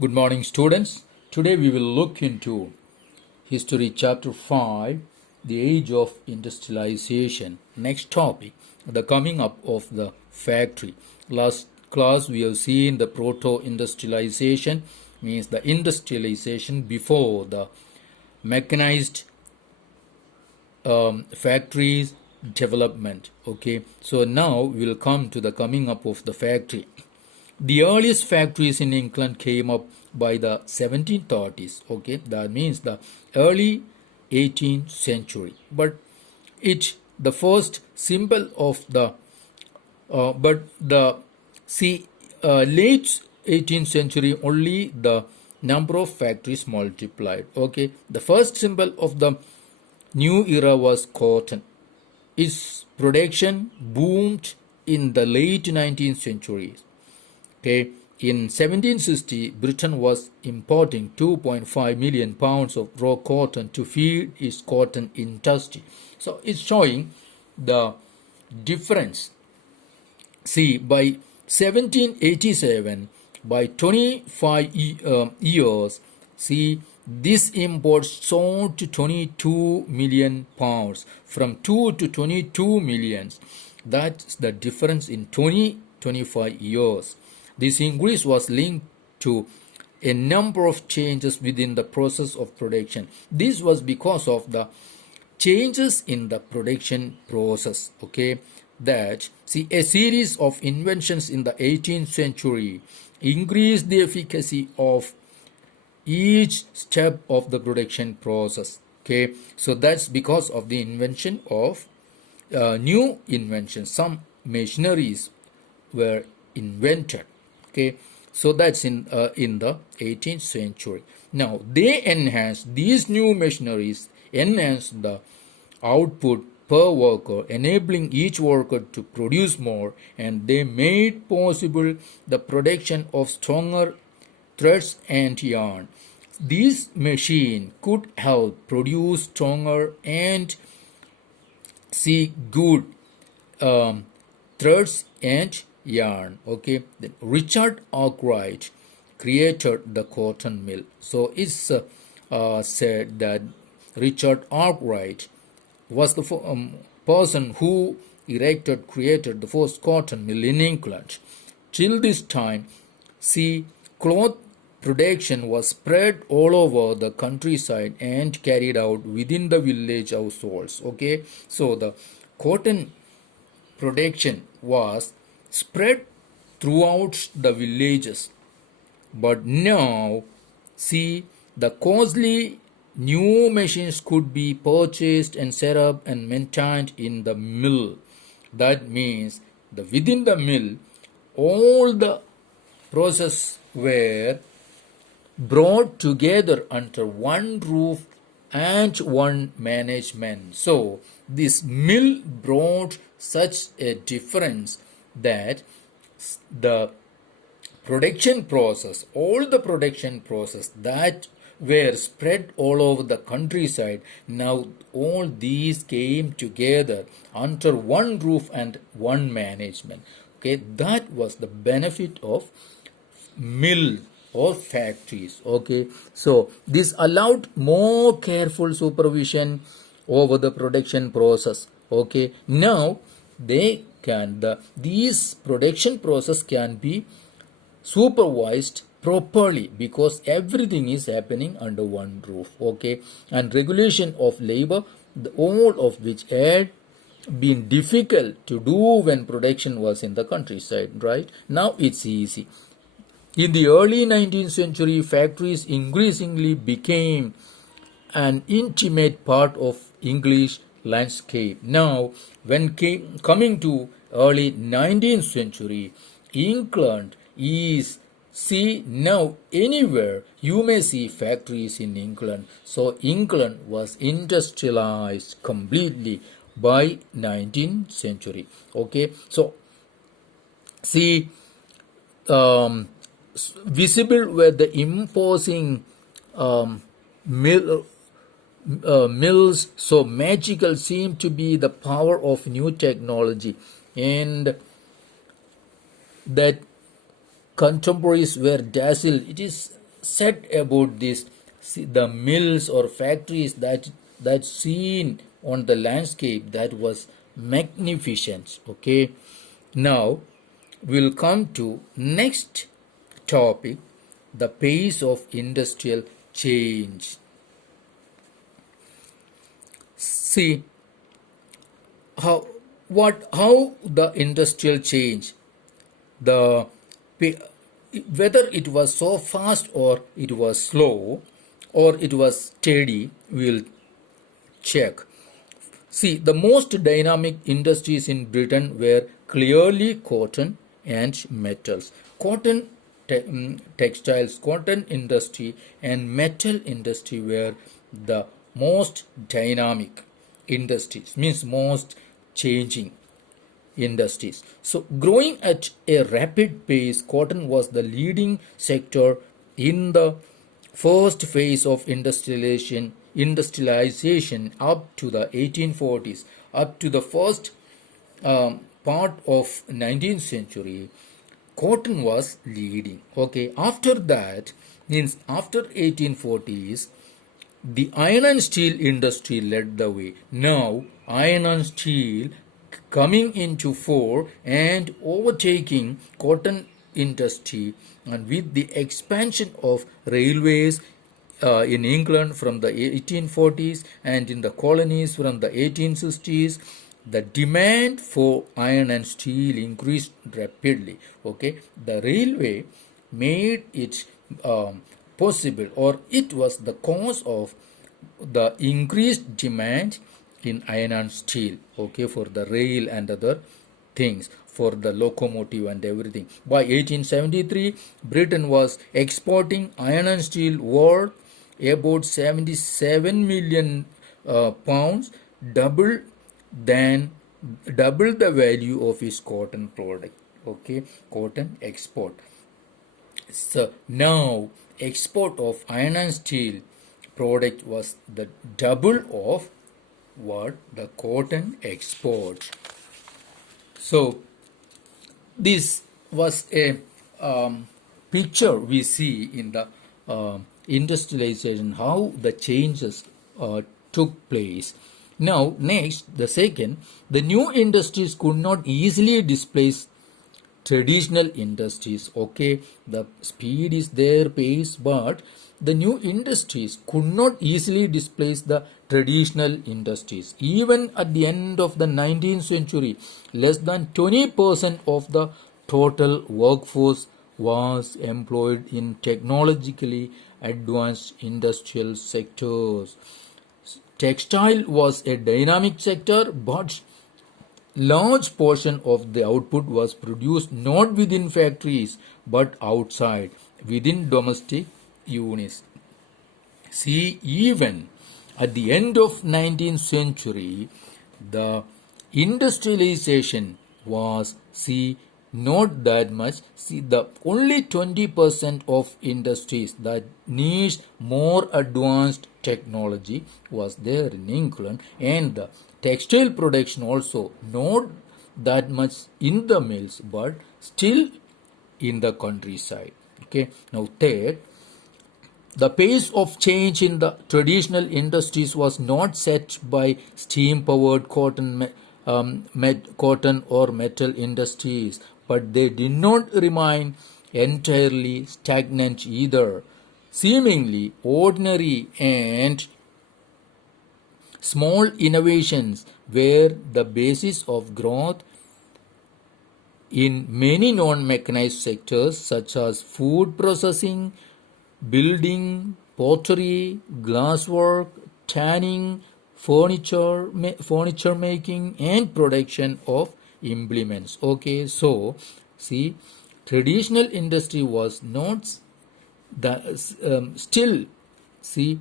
Good morning, students. Today we will look into History Chapter 5, the Age of Industrialization. Next topic, the coming up of the factory. Last class we have seen the proto-industrialization, means the industrialization before the mechanized factories development. Okay, so now we will come to the coming up of the factory. The earliest factories in England came up by the 1730s. Okay, that means the early 18th century. But the first symbol of the late 18th century only the number of factories multiplied. Okay, the first symbol of the new era was cotton. Its production boomed in the late 19th century. Okay, in 1760, Britain was importing 2.5 million pounds of raw cotton to feed its cotton industry. So it's showing the difference. See, by 1787, by 25 years, see, this import soared to 22 million pounds, from 2 to 22 millions. That's the difference in 25 years. This increase was linked to a number of changes within the process of production. This was because of the changes in the production process. Okay, that see, a series of inventions in the 18th century increased the efficacy of each step of the production process. Okay, so that's because of the invention of new inventions. Some machineries were invented. Okay, so that's in the 18th century. Now these new machineries enhanced the output per worker, enabling each worker to produce more, and they made possible the production of stronger threads and yarn. This machine could help produce stronger and good threads and yarn. Okay, then Richard Arkwright created the cotton mill. So it's said that Richard Arkwright was the person who created the first cotton mill in England. Till this time, see, cloth production was spread all over the countryside and carried out within the village households. Okay, so the cotton production was spread throughout the villages. But now, see, the costly new machines could be purchased and set up and maintained in the mill. That means within the mill, all the processes were brought together under one roof and one management. So this mill brought such a difference that the production process, all the production process that were spread all over the countryside, now all these came together under one roof and one management. Okay, that was the benefit of mill or factories. Okay, so this allowed more careful supervision over the production process. Okay, now these production process can be supervised properly because everything is happening under one roof. Okay, and regulation of labor, all of which had been difficult to do when production was in the countryside. Right, now it's easy. In the early 19th century, factories increasingly became an intimate part of English landscape. Now, when coming to early 19th century, England is, see, now anywhere you may see factories in England. So England was industrialized completely by 19th century. Okay, so see, visible were the imposing mills. So magical seemed to be the power of new technology, and that contemporaries were dazzled. It is said about this, see, the mills or factories that seen on the landscape, that was magnificent. Okay, now we'll come to next topic, the pace of industrial change. See how how the industrial change, the whether it was so fast or it was slow or it was steady, we'll check. See, the most dynamic industries in Britain were clearly cotton and metals. Cotton textiles, cotton industry and metal industry were the most dynamic industries, means most changing industries. So, growing at a rapid pace, cotton was the leading sector in the first phase of industrialization up to the 1840s, up to the first part of 19th century. Cotton was leading. Okay, after that, means after 1840s, the iron and steel industry led the way. Now, iron and steel coming into fore and overtaking cotton industry, and with the expansion of railways in England from the 1840s and in the colonies from the 1860s, the demand for iron and steel increased rapidly. Okay, the railway made it possible, or it was the cause of the increased demand in iron and steel. Okay, for the rail and other things, for the locomotive and everything. By 1873, Britain was exporting iron and steel worth about 77 million pounds, double than double the value of its cotton product. Okay, cotton export. So now export of iron and steel product was the double of what the cotton export. So this was a picture we see in the industrialization, how the changes took place. Now next, the second, the new industries could not easily displace traditional industries. Okay, the speed is there, pace, but the new industries could not easily displace the traditional industries. Even at the end of the 19th century, less than 20% of the total workforce was employed in technologically advanced industrial sectors. Textile was a dynamic sector, but large portion of the output was produced not within factories but outside, within domestic units. See, even at the end of 19th century, the industrialization was, see, not that much. See, the only 20% of industries that needs more advanced technology was there in England, and the textile production also not that much in the mills, but still in the countryside. Okay, now third, the pace of change in the traditional industries was not set by steam-powered cotton or metal industries, but they did not remain entirely stagnant either. Seemingly ordinary and small innovations were the basis of growth in many non-mechanized sectors such as food processing, building, pottery, glasswork, tanning, furniture making, and production of implements. Okay, so see, traditional industry was not still, see,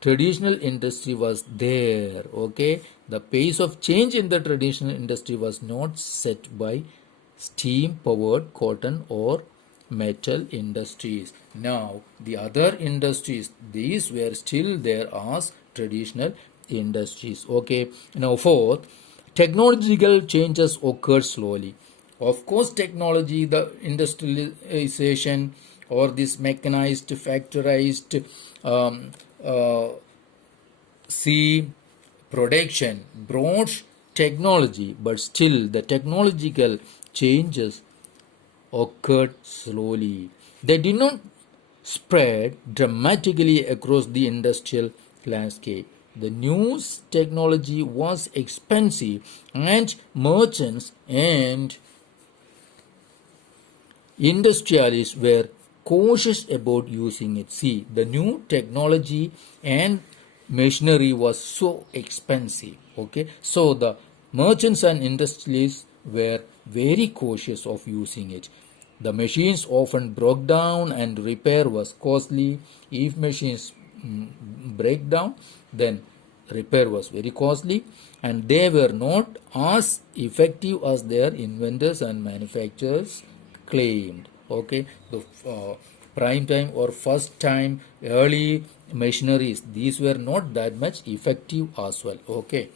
traditional industry was there. Okay, the pace of change in the traditional industry was not set by steam powered cotton or metal industries. Now the other industries, these were still there as traditional industries. Okay, now fourth, technological changes occurred slowly. Of course, technology, the industrialization or this mechanized, factorized, um, uh, see, production brought technology, but still the technological changes occurred slowly. They did not spread dramatically across the industrial landscape. The news technology was expensive, and merchants and industrialists were cautious about using it. See, the new technology and machinery was so expensive. Okay, so the merchants and industrialists were very cautious of using it. The machines often broke down and repair was costly. If machines break down, then repair was very costly, and they were not as effective as their inventors and manufacturers claimed. Okay, the prime time or first time early machineries, these were not that much effective as well. Okay,